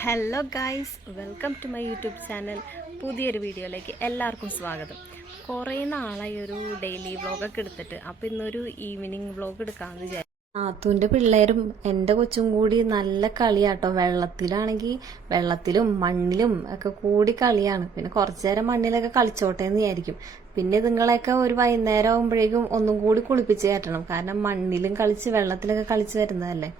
Hello guys, welcome to my YouTube channel. പുതിയൊരു വീഡിയോയിലേക്ക് എല്ലാവർക്കും സ്വാഗതം. കുറേ നാളായി ഒരു ഡെയിലി വ്ളോഗൊക്കെ എടുത്തിട്ട്, അപ്പോൾ ഇന്നൊരു ഈവനിങ് വ്ളോഗ് എടുക്കാമെന്ന് വിചാരിച്ചു. നാത്തൂൻ്റെ പിള്ളേരും എൻ്റെ കൊച്ചും കൂടി നല്ല കളിയാട്ടോ. വെള്ളത്തിലും മണ്ണിലും ഒക്കെ കൂടി കളിയാണ്. പിന്നെ കുറച്ചു നേരം മണ്ണിലൊക്കെ കളിച്ചോട്ടെ എന്ന് വിചാരിക്കും. പിന്നെ ഇതുങ്ങളെയൊക്കെ ഒരു വൈകുന്നേരം ആകുമ്പോഴേക്കും ഒന്നും കൂടി കുളിപ്പിച്ച് കയറ്റണം. കാരണം മണ്ണിലും കളിച്ച് വെള്ളത്തിലൊക്കെ കളിച്ച് വരുന്നതല്ലേ.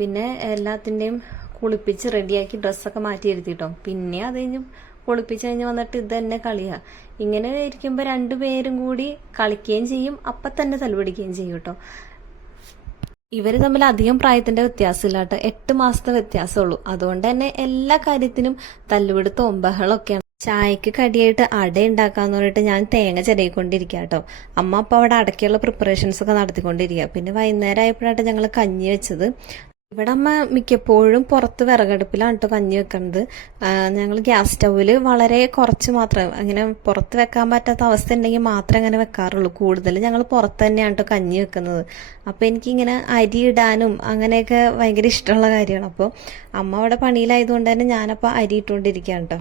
പിന്നെ എല്ലാത്തിൻ്റെയും കുളിപ്പിച്ച് റെഡിയാക്കി ഡ്രസ്സൊക്കെ മാറ്റി ഇരുത്തിട്ടോ. പിന്നെ അത് കഴിഞ്ഞ് കുളിപ്പിച്ച് കഴിഞ്ഞ് വന്നിട്ട് ഇത് തന്നെ കളിയാ. ഇങ്ങനെ ഇരിക്കുമ്പോൾ രണ്ടുപേരും കൂടി കളിക്കുകയും ചെയ്യും, അപ്പം തന്നെ തല്ലുപിടിക്കുകയും ചെയ്യും കേട്ടോ. ഇവർ തമ്മിൽ അധികം പ്രായത്തിന്റെ വ്യത്യാസമില്ല കേട്ടോ, 8 മാസത്തെ വ്യത്യാസമുള്ളൂ. അതുകൊണ്ട് തന്നെ എല്ലാ കാര്യത്തിനും തല്ലുപിടുത്തവും ബഹളമൊക്കെയാണ്. ചായക്ക് കടിയായിട്ട് അട ഉണ്ടാക്കാന്ന് പറഞ്ഞിട്ട് ഞാൻ തേങ്ങ ചിരകിക്കൊണ്ടിരിക്കുക കേട്ടോ. അമ്മ അപ്പം അവിടെ അടയ്ക്കുള്ള പ്രിപ്പറേഷൻസ് ഒക്കെ നടത്തിക്കൊണ്ടിരിക്കുക. പിന്നെ വൈകുന്നേരം ആയപ്പോഴായിട്ട് ഞങ്ങൾ കഞ്ഞി വെച്ചത്. ഇവിടെ അമ്മ മിക്കപ്പോഴും പുറത്ത് വിറകടുപ്പിലാണ് കേട്ടോ കഞ്ഞി വെക്കുന്നത്. ഞങ്ങൾ ഗ്യാസ് സ്റ്റൗവിൽ വളരെ കുറച്ച് മാത്രം, അങ്ങനെ പുറത്ത് വെക്കാൻ പറ്റാത്ത അവസ്ഥ ഉണ്ടെങ്കിൽ മാത്രമേ അങ്ങനെ വെക്കാറുള്ളൂ. കൂടുതൽ ഞങ്ങൾ പുറത്ത് തന്നെയാണ് കേട്ടോ കഞ്ഞി വെക്കുന്നത്. അപ്പോൾ എനിക്കിങ്ങനെ അരി ഇടാനും അങ്ങനെയൊക്കെ ഭയങ്കര ഇഷ്ടമുള്ള കാര്യമാണ്. അപ്പോൾ അമ്മ അവിടെ പണിയിലായതുകൊണ്ട് തന്നെ ഞാനപ്പോൾ അരി ഇട്ടുകൊണ്ടിരിക്കുകയാണ് കേട്ടോ.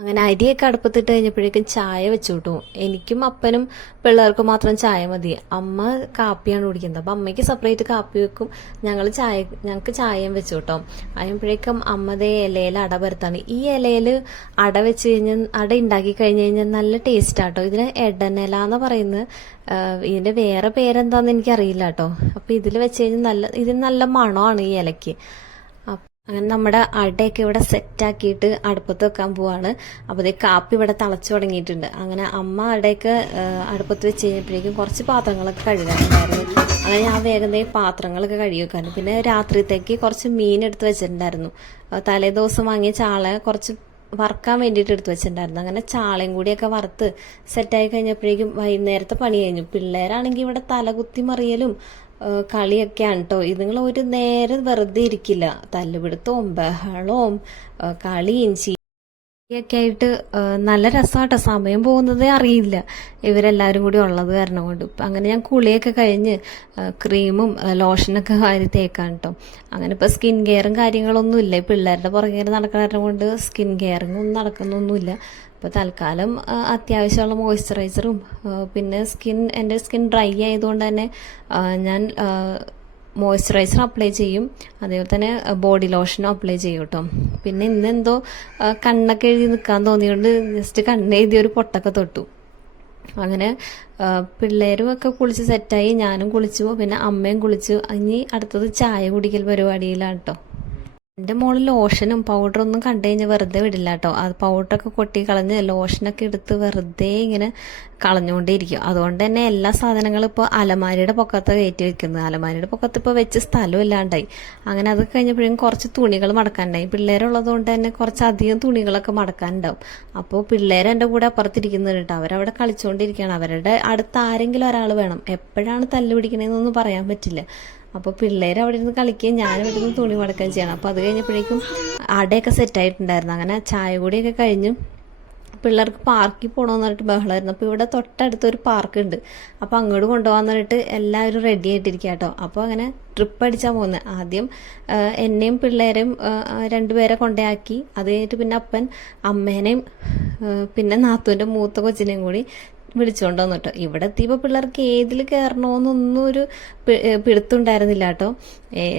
അങ്ങനെ അരിയൊക്കെ അടുപ്പത്തിട്ട് കഴിഞ്ഞപ്പോഴേക്കും ചായ വെച്ചു കിട്ടും. എനിക്കും അപ്പനും പിള്ളേർക്കും മാത്രം ചായ മതി. അമ്മ കാപ്പിയാണ് കുടിക്കുന്നത്. അപ്പം അമ്മയ്ക്ക് സെപ്പറേറ്റ് കാപ്പി വെക്കും, ഞങ്ങൾക്ക് ചായയും വെച്ചു കേട്ടോ. അതിപ്പോഴേക്കും അമ്മതേ ഇലയിൽ അട പരത്താണ്. ഈ ഇലയിൽ അട വെച്ച് കഴിഞ്ഞാൽ, അട ഉണ്ടാക്കി കഴിഞ്ഞ് കഴിഞ്ഞാൽ നല്ല ടേസ്റ്റ് ആട്ടോ. ഇതിന് എടനില എന്ന് പറയുന്നത്. ഇതിന്റെ വേറെ പേരെന്താന്ന് എനിക്കറിയില്ല കേട്ടോ. അപ്പം ഇതിൽ വെച്ച് കഴിഞ്ഞാൽ ഇതിന് നല്ല മണമാണ് ഈ ഇലയ്ക്ക്. അങ്ങനെ നമ്മുടെ അടയൊക്കെ ഇവിടെ സെറ്റാക്കിയിട്ട് അടുപ്പത്ത് വെക്കാൻ പോവാണ്. അപ്പോൾ അതേ കാപ്പി ഇവിടെ തിളച്ചു തുടങ്ങിയിട്ടുണ്ട്. അങ്ങനെ അമ്മ അടയൊക്കെ അടുപ്പത്ത് വെച്ച് കഴിഞ്ഞപ്പോഴേക്കും കുറച്ച് പാത്രങ്ങളൊക്കെ കഴുകാനുണ്ടായിരുന്നു. അങ്ങനെ ഞാൻ വേഗം പാത്രങ്ങളൊക്കെ കഴുകി വെക്കാനും. പിന്നെ രാത്രിത്തേക്ക് കുറച്ച് മീൻ എടുത്ത് വെച്ചിട്ടുണ്ടായിരുന്നു. തലേ ദിവസം വാങ്ങിയ ചാള കുറച്ച് വറുക്കാൻ വേണ്ടിയിട്ട് എടുത്ത് വെച്ചിട്ടുണ്ടായിരുന്നു. അങ്ങനെ ചാളയും കൂടിയൊക്കെ വറുത്ത് സെറ്റായി കഴിഞ്ഞപ്പോഴേക്കും വൈകുന്നേരത്തെ പണി കഴിഞ്ഞു. പിള്ളേരാണെങ്കിൽ ഇവിടെ തലകുത്തി മറിയലും കളിയൊക്കെയാണ് കേട്ടോ. ഇതുങ്ങൾ ഒരു നേരം വെറുതെ ഇരിക്കില്ല. തല്ലുപിടുത്തവും ബഹളവും കളിയും ഒക്കെ ആയിട്ട് നല്ല രസമാട്ടോ. സമയം പോകുന്നതേ അറിയില്ല ഇവരെല്ലാവരും കൂടി ഉള്ളത് കാരണം കൊണ്ട്. അങ്ങനെ ഞാൻ കുളിയൊക്കെ കഴിഞ്ഞ് ക്രീമും ലോഷനൊക്കെ വാരി തേക്കാൻ കേട്ടോ. അങ്ങനെ ഇപ്പോൾ സ്കിൻ കെയറും കാര്യങ്ങളൊന്നും ഇല്ല. പിള്ളേരുടെ പുറകെ നടക്കുന്ന കാരണം കൊണ്ട് സ്കിൻ കെയറിങ് ഒന്നും നടക്കുന്നൊന്നുമില്ല. അപ്പോൾ തൽക്കാലം അത്യാവശ്യമുള്ള മോയ്സ്ചറൈസറും പിന്നെ എൻ്റെ സ്കിൻ ഡ്രൈ ആയതുകൊണ്ട് തന്നെ ഞാൻ മോയ്സ്ചറൈസർ അപ്ലൈ ചെയ്യും, അതേപോലെ തന്നെ ബോഡി ലോഷനും അപ്ലൈ ചെയ്യും കേട്ടോ. പിന്നെ ഇന്നെന്തോ കണ്ണൊക്കെ എഴുതി നിൽക്കാൻ തോന്നിയോണ്ട് ജസ്റ്റ് കണ്ണെഴുതി ഒരു പൊട്ടൊക്കെ തൊട്ടു. അങ്ങനെ പിള്ളേരും ഒക്കെ കുളിച്ച് സെറ്റായി, ഞാനും കുളിച്ചു, പിന്നെ അമ്മയും കുളിച്ചു. ഇനി അടുത്തത് ചായ കുടിക്കൽ പരിപാടിയിലാണ് കേട്ടോ. എൻ്റെ മോള് ലോഷനും പൗഡറൊന്നും കണ്ടു കഴിഞ്ഞാൽ വെറുതെ വിടില്ല കേട്ടോ. അത് പൗഡറൊക്കെ കൊട്ടി കളഞ്ഞ് ലോഷനൊക്കെ എടുത്ത് വെറുതെ ഇങ്ങനെ കളഞ്ഞുകൊണ്ടേയിരിക്കും. അതുകൊണ്ട് തന്നെ എല്ലാ സാധനങ്ങളും ഇപ്പോൾ അലമാരിയുടെ പൊക്കത്താണ് കയറ്റി വെക്കുന്നത്. അലമാരിയുടെ പൊക്കത്ത് ഇപ്പോൾ വെച്ച് സ്ഥലം ഇല്ലാണ്ടായി. അങ്ങനെ അത് കഴിഞ്ഞപ്പോഴും കുറച്ച് തുണികൾ മടക്കാനുണ്ടായി. പിള്ളേരുള്ളത് കൊണ്ട് തന്നെ കുറച്ചധികം തുണികളൊക്കെ മടക്കാനുണ്ടാവും. അപ്പോൾ പിള്ളേർ എൻ്റെ കൂടെ അപ്പുറത്തിരിക്കുന്നുണ്ട് കേട്ടോ. അവരവിടെ കളിച്ചുകൊണ്ടിരിക്കുകയാണ്. അവരുടെ അടുത്ത് ആരെങ്കിലും ഒരാൾ വേണം. എപ്പോഴാണ് തല്ല് പിടിക്കണതെന്നൊന്നും പറയാൻ പറ്റില്ല. അപ്പോൾ പിള്ളേർ അവിടെ ഇരുന്ന് കളിക്കുകയും ഞാനും ഇവിടെ നിന്ന് തുണി മടക്കുകയും ചെയ്യണം. അപ്പോൾ അത് കഴിഞ്ഞപ്പോഴേക്കും അടയൊക്കെ സെറ്റായിട്ടുണ്ടായിരുന്നു. അങ്ങനെ ചായ കൂടിയൊക്കെ കഴിഞ്ഞു പിള്ളേർക്ക് പാർക്കിൽ പോകണമെന്ന് പറഞ്ഞിട്ട് ബഹളമായിരുന്നു. അപ്പോൾ ഇവിടെ തൊട്ടടുത്തൊരു പാർക്ക് ഉണ്ട്. അപ്പോൾ അങ്ങോട്ട് കൊണ്ടുപോകാന്ന് പറഞ്ഞിട്ട് എല്ലാവരും റെഡി ആയിട്ടിരിക്കുക കേട്ടോ. അപ്പോൾ അങ്ങനെ ട്രിപ്പ് അടിച്ചാൽ പോകുന്നത്. ആദ്യം എന്നെയും പിള്ളേരെയും രണ്ടുപേരെ കൊണ്ടയാക്കി. അത് കഴിഞ്ഞിട്ട് പിന്നെ അപ്പൻ അമ്മേനെയും പിന്നെ നാത്തൂൻ്റെ മൂത്ത കൊച്ചിനെയും കൂടി വിളിച്ചുകൊണ്ട് വന്നിട്ടോ. ഇവിടെ എത്തിയപ്പോൾ പിള്ളേർക്ക് ഏതിൽ കയറണമെന്നൊന്നും ഒരു പിടുത്തുണ്ടായിരുന്നില്ല കേട്ടോ.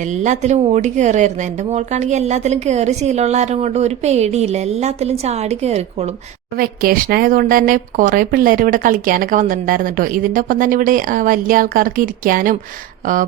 എല്ലാത്തിലും ഓടി കയറിയായിരുന്നു. എൻ്റെ മോൾക്കാണെങ്കിൽ എല്ലാത്തിലും കയറി ശീലമുള്ള ആരും കൊണ്ട് ഒരു പേടിയില്ല, എല്ലാത്തിലും ചാടി കയറിക്കോളും. വെക്കേഷൻ ആയതുകൊണ്ട് തന്നെ കുറേ പിള്ളേർ ഇവിടെ കളിക്കാനൊക്കെ വന്നിട്ടുണ്ടായിരുന്നു കേട്ടോ. ഇതിൻ്റെ ഒപ്പം തന്നെ ഇവിടെ വലിയ ആൾക്കാർക്ക് ഇരിക്കാനും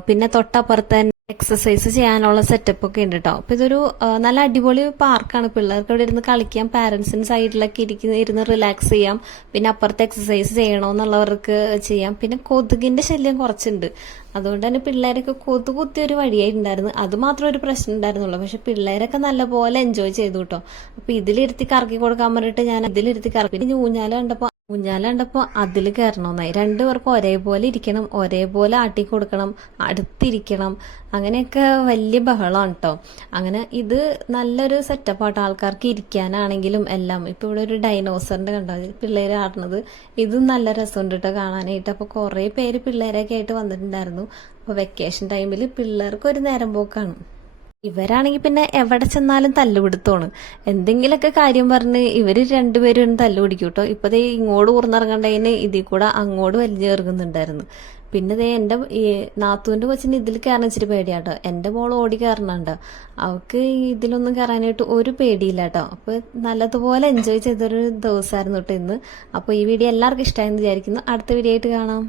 പിന്നെ തൊട്ടപ്പുറത്ത് തന്നെ എക്സസൈസ് ചെയ്യാനുള്ള സെറ്റപ്പ് ഒക്കെ ഉണ്ട് കേട്ടോ. അപ്പൊ ഇതൊരു നല്ല അടിപൊളി പാർക്കാണ്. പിള്ളേർക്ക് ഇവിടെ ഇരുന്ന് കളിക്കാം, പാരന്റ്സിന് സൈഡിലൊക്കെ ഇരുന്ന് റിലാക്സ് ചെയ്യാം. പിന്നെ അപ്പുറത്ത് എക്സസൈസ് ചെയ്യണമെന്നുള്ളവർക്ക് ചെയ്യാം. പിന്നെ കൊതുകിന്റെ ശല്യം കുറച്ചുണ്ട്. അതുകൊണ്ട് തന്നെ പിള്ളേരൊക്കെ കൊതുകുത്തി ഒരു വഴിയായിട്ടുണ്ടായിരുന്നു. അത് മാത്രം ഒരു പ്രശ്നം ഉണ്ടായിരുന്നുള്ളൂ. പക്ഷെ പിള്ളേരൊക്കെ നല്ലപോലെ എൻജോയ് ചെയ്തു കേട്ടോ. അപ്പൊ ഇതിലിരുത്തി കറക്കി കൊടുക്കാൻ പറഞ്ഞിട്ട് ഞാൻ ഇതിലിരുത്തി കറക്കി. പിന്നെ ഊഞ്ഞാല കണ്ടപ്പോൾ അതിൽ കയറണമെന്നായി. രണ്ടുപേർക്കും ഒരേപോലെ ഇരിക്കണം, ഒരേപോലെ ആട്ടി കൊടുക്കണം, അടുത്തിരിക്കണം. അങ്ങനെയൊക്കെ വലിയ ബഹളമാണ് കേട്ടോ. അങ്ങനെ ഇത് നല്ലൊരു സെറ്റപ്പാട്ടോ. ആൾക്കാർക്ക് ഇരിക്കാനാണെങ്കിലും എല്ലാം. ഇപ്പൊ ഇവിടെ ഒരു ഡൈനോസറിന്റെ കണ്ടോ പിള്ളേർ ആടുന്നത്. ഇതും നല്ല രസമുണ്ട് കേട്ടോ കാണാനായിട്ട്. അപ്പൊ കുറെ പേര് പിള്ളേരൊക്കെ ആയിട്ട് വന്നിട്ടുണ്ടായിരുന്നു. അപ്പൊ വെക്കേഷൻ ടൈമിൽ പിള്ളേർക്ക് ഒരു നേരം പോക്കാണ്. ഇവരാണെങ്കിൽ പിന്നെ എവിടെ ചെന്നാലും തല്ലുപിടുത്തമാണ്. എന്തെങ്കിലുമൊക്കെ കാര്യം പറഞ്ഞ് ഇവർ രണ്ടുപേരും തല്ലു പിടിക്കും കേട്ടോ. ഇപ്പൊ ദേ ഇങ്ങോട്ട് ഊർന്നിറങ്ങണ്ടതിന് ഇതിൽ കൂടെ അങ്ങോട്ട് വലിഞ്ഞ് ഇറങ്ങുന്നുണ്ടായിരുന്നു. പിന്നെ ദേ എൻ്റെ ഈ നാത്തൂൻ്റെ കൊച്ചിന് ഇതിൽ കയറാൻ ഇച്ചിരി പേടിയാട്ടോ. എൻ്റെ മോൾ ഓടി കയറണുണ്ടോ, അവൾക്ക് ഇതിലൊന്നും കയറാനായിട്ട് ഒരു പേടിയില്ല കേട്ടോ. അപ്പോൾ നല്ലതുപോലെ എൻജോയ് ചെയ്തൊരു ദിവസമായിരുന്നു കേട്ടോ ഇന്ന്. അപ്പോൾ ഈ വീഡിയോ എല്ലാവർക്കും ഇഷ്ടമായെന്ന് വിചാരിക്കുന്നു. അടുത്ത വീഡിയോ ആയിട്ട് കാണാം.